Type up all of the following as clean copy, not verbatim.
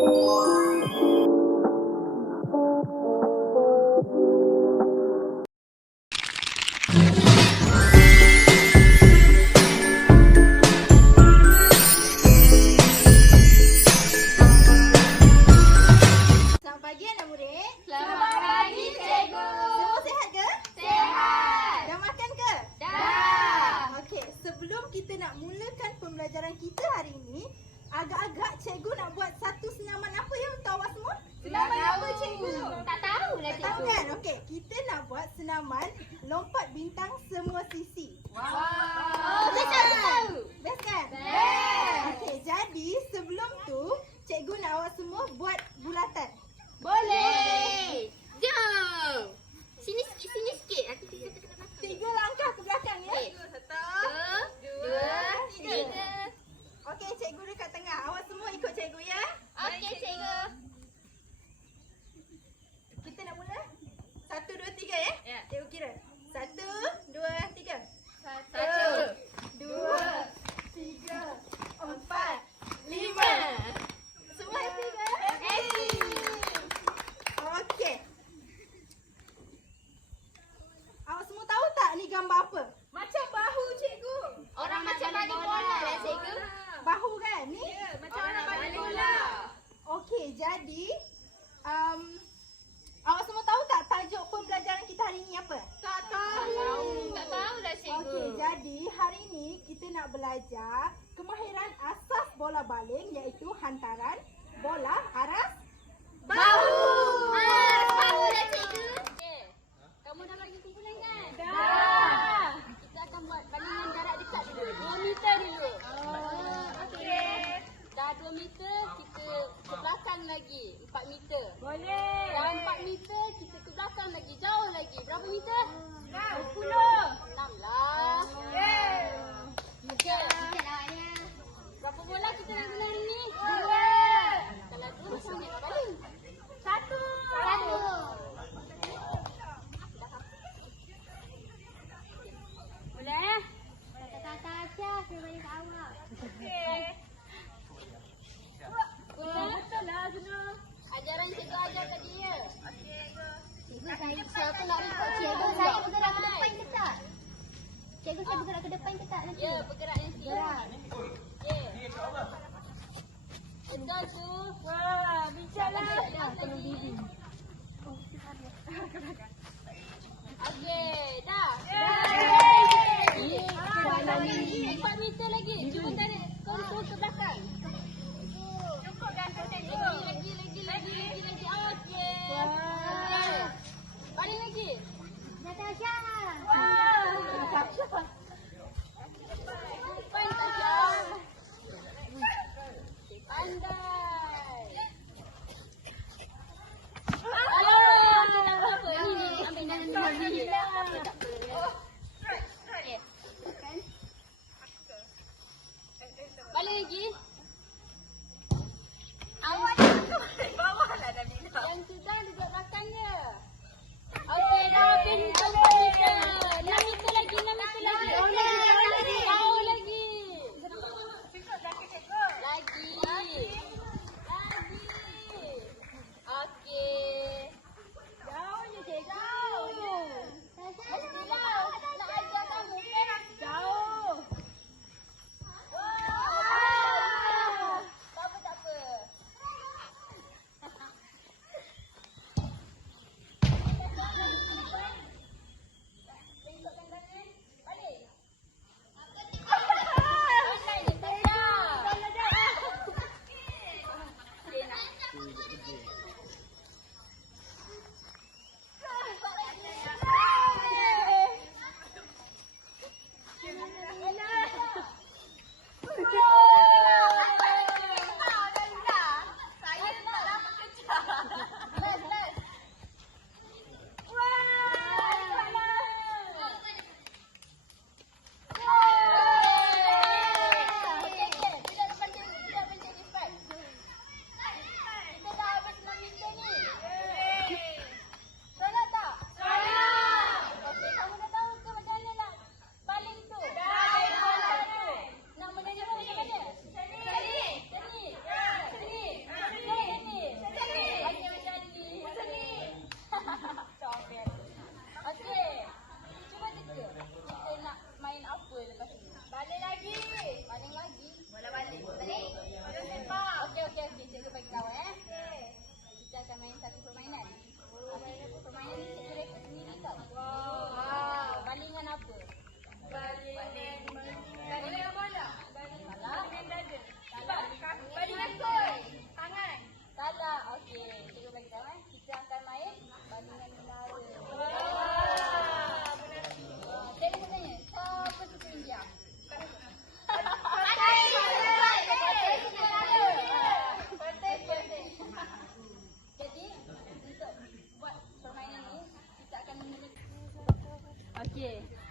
Selamat pagi anak murid. Selamat pagi, cikgu. Semua sihat ke? Sihat. Dah makan ke? Dah. Okey, sebelum kita nak mulakan pembelajaran kita hari ini, agak-agak cikgu nak buat satu senaman apa ya untuk awak semua? Senaman apa cikgu? Tak tahu lah, Tak tahu cikgu. kan? Okey, kita nak buat senaman lompat bintang semua sisi. Oh, betul. Best kan? Best. Okey, jadi sebelum tu cikgu nak awak semua buat bulatan. Boleh. Jom. Sini sikit, sini sikit. Nanti kita kena makan. 3 langkah ke belakang ya. Okey. Satu, 2, 3. Okey, cikgu dekat tengah. Awak semua ikut cikgu ya. Okey, cikgu. Kita nak mula? 1, 2, 3 ya? Ya. Cikgu kira. 1, 2, 3. 1, 2, 3, 4, 5. Semua happy ke? Happy. Okey. Awak semua tahu tak ni gambar apa? Macam bahu cikgu. Orang macam balik bola lah, cikgu. Bahu kan ni? Macam orang balik bola. Okey, jadi awak semua tahu tak tajuk pembelajaran kita hari ni apa? Tak tahu. Tak tahu lah, cikgu. Okey, jadi hari ni kita nak belajar kemahiran asas bola baling iaitu hantaran bola aras Bahu. Tahu lah, cikgu. Okey. Kamu dah bagi kumpulan kan? Dah. Kita akan buat balingan jarak dekat dulu. 2 meter dulu. Okey. Dah 2 meter, kita ke belakang lagi. 4 meter. Boleh. Dah 4 meter, kita ke belakang lagi. Jauh lagi. Berapa meter? 10. 6 lah. Yeay. Okey. Berapa bola kita nak guna hari ni? 2. Kalau 2, macam mana nak baling? 1. Boleh? Kata-kata Aisyah, saya balik kat awak. Okey. Betul lah Zul. Ajaran cikgu ajar tadi ya? Cikgu, saya pun nak report. Cikgu, saya bergerak ke depan ke tak? Cikgu, saya bergerak ke depan ke tak nanti? Ya, bergerak nanti. Gerak. Ya. Betul tu. Wah, bincanglah. Tolong bibi. Okey, dah. Yeay. 4 meter lagi. Cuba tarik kontur ke belakang. Cukup kan tu cikgu? Lagi. Okey. Okey. Baling lagi. Kata Aisyah. Depan Tasha. Pandai. Tak apa. Ni ambil nanti. Baling lagi.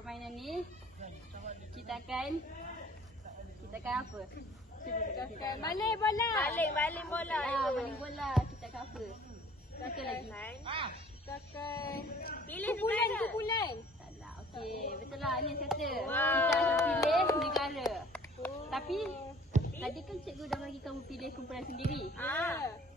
permainan ni kita akan apa? Kita akan baling bola. Baling bola. Baling bola. Kita akan apa? Kita lagi. Kita akan pilih kumpulan. Salah. Okey, betul lah ni kata. Kita akan pilih negara. Tapi tadi kan cikgu dah bagi kamu pilih kumpulan sendiri.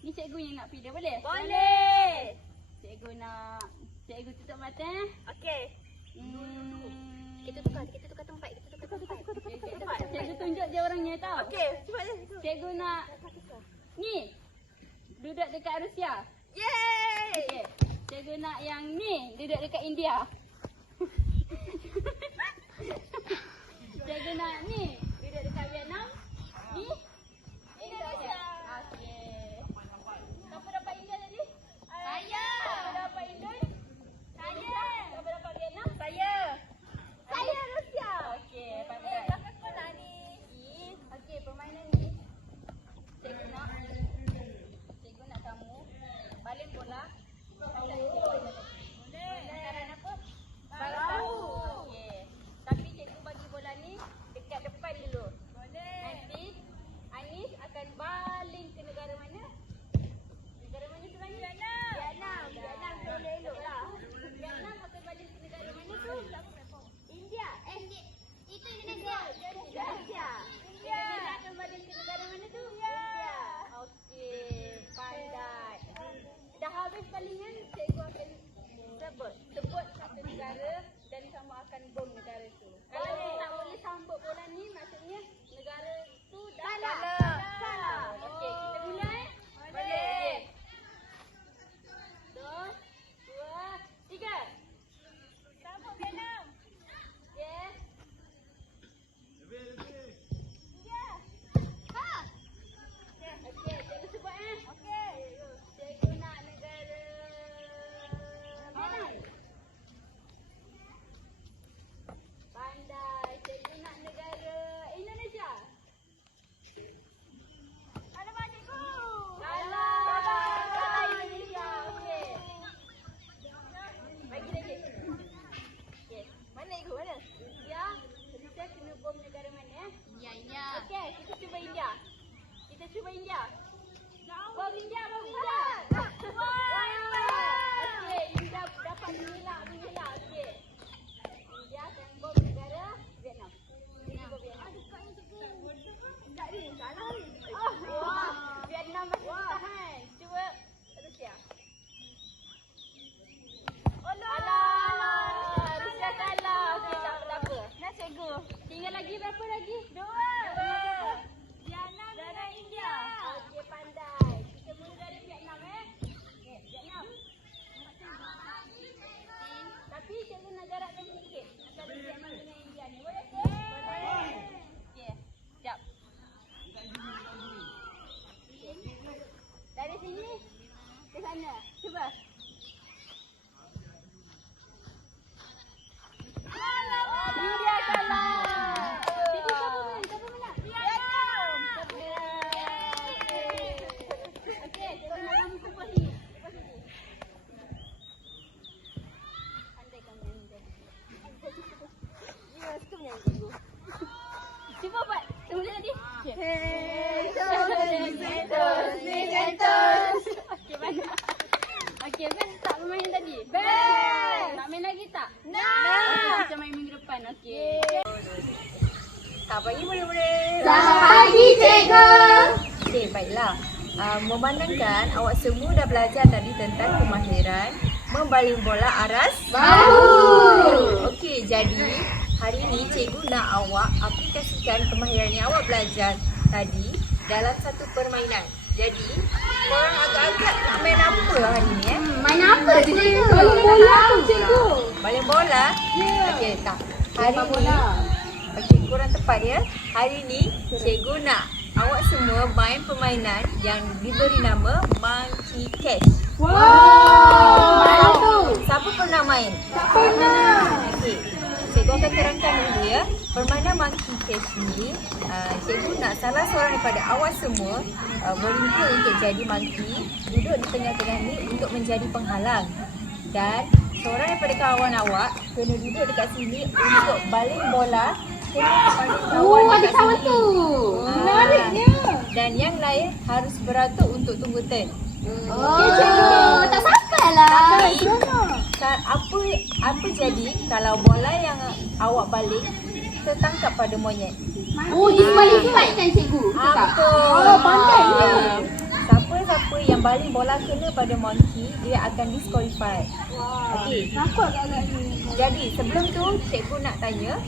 Ni cikgu yang nak pilih, boleh? Boleh. Cikgu tutup mata. Okey. Kita tukar tempat. Cikgu tunjuk je orangnya tau. Okey, cepat je. Cikgu nak ni duduk dekat Rusia. Yeay. Okey. Cikgu nak yang ni duduk dekat India. Cikgu nak ni duduk dekat Vietnam. Ni Indonesia. Okey. Siapa dapat India tadi? Saya. Siapa dapat Indonesia? Saya. Siapa dapat Vietnam? Saya. Saya Rusia. Okey, pandai. Belakang sekolah ni. Okey, permainan ni cikgu nak kamu baling bola. Boleh. Apa? Tahu. Okey. Tapi cikgu bagi bola ni dekat depan dulu. Boleh. Nanti Anis akan baling ke negara mana? Negara mana sebenarnya? Vietnam boleh elok lah. Vietnam akan baling ke negara mana tu? India. Itu Indonesia. Indonesia. Indonesia akan baling ke negara mana tu? India. Okey, pandai. Dah habis balingan, cikgu akan sebut satu negara dan kamu akan bom negara tu. Kalau Boleh. tak boleh sambut bola ni, maksudnya negara tu dah Salah. Okey, kita mula. Boleh. 1, 2, 3. Sambut Vietnam. Yes. India. Okey, cikgu sebut Okey. Cikgu nak negara Vietnam. Pandai. Cikgu nak negara Indonesia. Alamak cikgu. Salah Indonesia. Okey. Bagi lagi. Okey. Mana cikgu? Mana? India. Kita kena bom negara mana? India. Okey, kita cuba India. Bom India. Okey, India dapat mengelak. Okey. India akan bom negara Vietnam. Cuba Vietnam. Tak ni. Salah ni. Wah, Vietnam masih tahan. Cuba Rusia. Alah, Rusia kalah. Okey, tak apa. Nah cikgu. Tinggal lagi berapa lagi? 2. Vietnam dan India. Okey, pandai. Kita mula dari Vietnam Okey, Vietnam. Tapi cikgu nak jarakkan sikit antara Vietnam dengan India ni. Boleh ke? Boleh. Okey, siap. Dari sini ke sana. Cuba. India kalah. Jadi siapa menang? Vietnam. Okey, cikgu nak kamu kumpul sini. Andai kamu nyanyi tadi. Ya, suka menyanyi cikgu. Cuba buat. Semula tadi. Okey, mana? Okey, best tak permainan tadi? Best. Nak main lagi tak? Nak. Okey, kita main minggu depan. Okey. Tak pagi boleh. Selamat pagi, cikgu. Okey, baiklah. Memandangkan awak semua dah belajar tadi tentang kemahiran membaling bola aras bahu. Okey, jadi hari ini cikgu nak awak aplikasikan kemahiran yang awak belajar tadi dalam satu permainan. Jadi, korang agak-agak nak main apa hari ni Main apa tu, cikgu? Baling bola? Okey, tak. Hari ni, okey, korang tepat ya. Hari ni, cikgu nak awak semua main permainan yang diberi nama Monkey Catch. Siapa pernah main? Tak pernah. Okey, cikgu akan terangkan dulu ya. Permainan Monkey Catch ni, cikgu nak salah seorang daripada awak semua volunteer untuk jadi monkey, duduk di tengah-tengah ni untuk menjadi penghalang. Dan seorang daripada kawan awak kena duduk dekat sini untuk baling bola kena kepada kawan dekat sini. Menariknya. Dan yang lain harus beratur untuk tunggu turn. Tak sampai lah. Apa jadi kalau bola yang awak baling tertangkap pada monyet? Disqualified kan cikgu? Betul. Pandainya. Siapa yang baling bola kena pada monkey, dia akan disqualified. Okey. Nampak tak agaknya? Jadi sebelum tu cikgu nak tanya,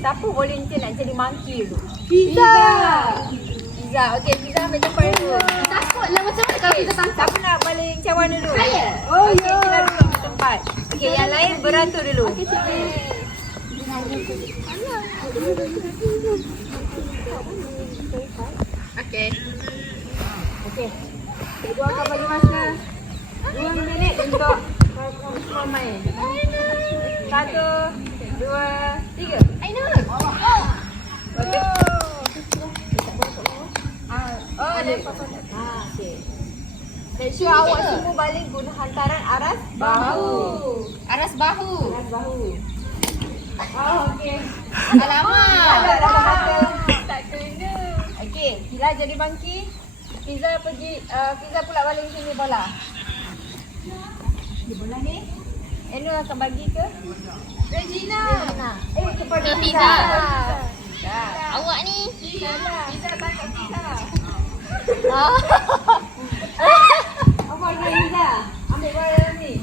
siapa volunteer nak jadi monkey dulu? Pizza. Fiza. Okey, Fiza ambil tempat dulu. Takutlah macam mana kalau kita tangkap. Siapa nak baling cawan dulu? Saya. Oh Okey, ya. kita duduk di tempat. Okey, yang lain beratur dulu. Okey. Okey. Cikgu akan bagi masa 2 minit untuk kamu semua main. 1, 2, 3. Aina. Okey. Ada okey. Make sure awak semua baling guna hantaran aras bahu. Aras bahu. Aras bahu. Okey. Alamak. Ada mata. Tak kena. Okey, Hila jadi monkey. Fiza pula baling sini bola. Di bola ni Eno akan bagi ke Regina. Kepada Fiza. Fiza. Awak ni. Fiza tangkap Fiza. Apa nak Fiza? Ambil bola ni.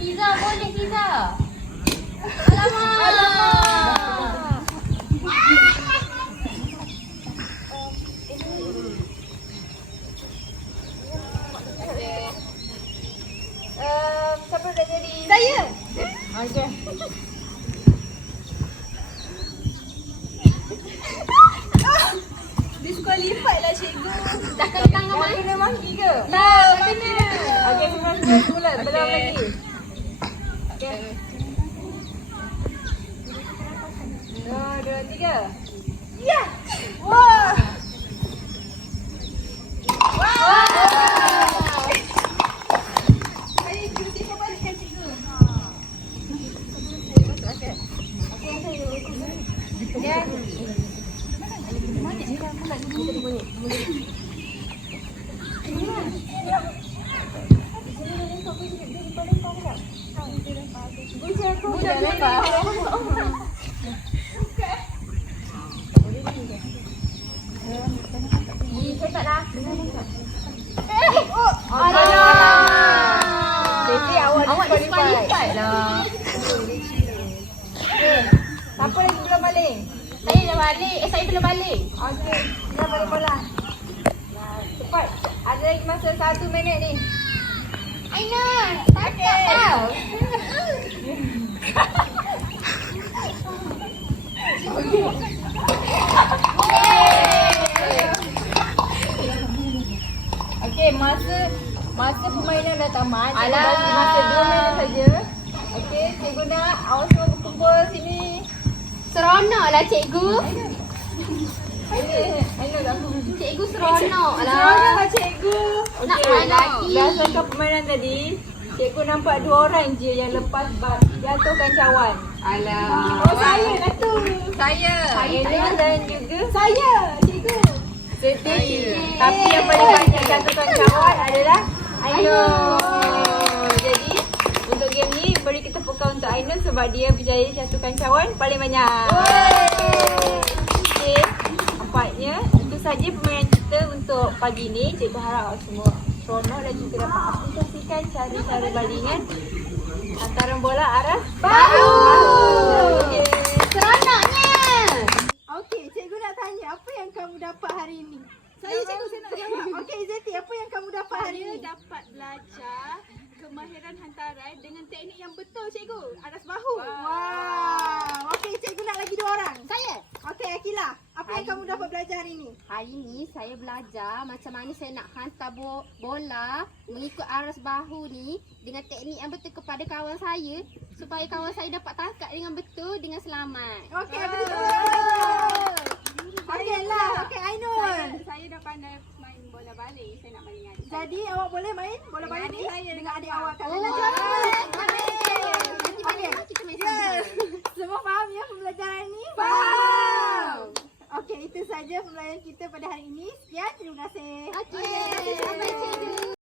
Fiza boleh Fiza. Alamak. Siapa dah jadi? Saya. Okey. Disqualified lah cikgu. Dah kena tangan Dah mana? kena monkey ke? Tak kena. Okey, semua mula belum lagi. Okey. 2, 3. Ya. Wah. Saya cuba balikkan cikgu. Jadi awak disqualified lah. Siapa lagi belum baling? Saya dah balik. Saya belum balik. Okey, kita balik bola. Cepat. Ada lagi masa 1 minit ni. Aina. Tangkap tau. Okey, masa permainan dah tamat. Cikgu Alah. bagi masa 2 minit saja. Okey, cikgu nak awak semua berkumpul sini. Seronoklah cikgu. Aina tak apa. Cikgu seronok lah. Seronoklah cikgu. Nak Okey, main lagi. berdasarkan permainan tadi, cikgu nampak 2 orang je yang lepas jatuhkan cawan. Alah. Oh saya lah tu. Saya. Aina dan juga Saya cikgu. Siti. Tapi yang paling banyak jatuhkan cawan adalah Aina. Jadi untuk game ni beri kita tepukan untuk Aina sebab dia berjaya jatuhkan cawan paling banyak. Okey, nampaknya itu saja permainan kita untuk pagi ni. Cikgu harap awak semua seronok dan juga dapat aplikasikan cara-cara balingan hantaran bola arah Bahu. Okey. Seronoknya. Okey, cikgu nak tanya apa yang kamu dapat hari ini? Saya cikgu saya nak jawab. Okey Zeti, apa yang kamu dapat hari ini? Saya dapat belajar kemahiran hantaran dengan teknik yang betul cikgu. Aras bahu. Wow. Okey, cikgu nak lagi 2 orang. Saya. Okey, Akila, apa yang kamu dapat belajar hari ini? Hari ni saya belajar macam mana saya nak hantar bola mengikut aras bahu ni dengan teknik yang betul kepada kawan saya supaya kawan saya dapat tangkap dengan betul dengan selamat. Okey, betul. Okey lah. Okey, Ainul. Saya dah pandai main bola. bola balik. Saya nak main dengan adik. Jadi awak boleh main bola balik ni dengan adik awak kan? Oh, kita main sama. Semua faham ya pembelajaran ni? Faham. Okey, itu saja pembelajaran kita pada hari ini. Sekian, terima kasih. Okey.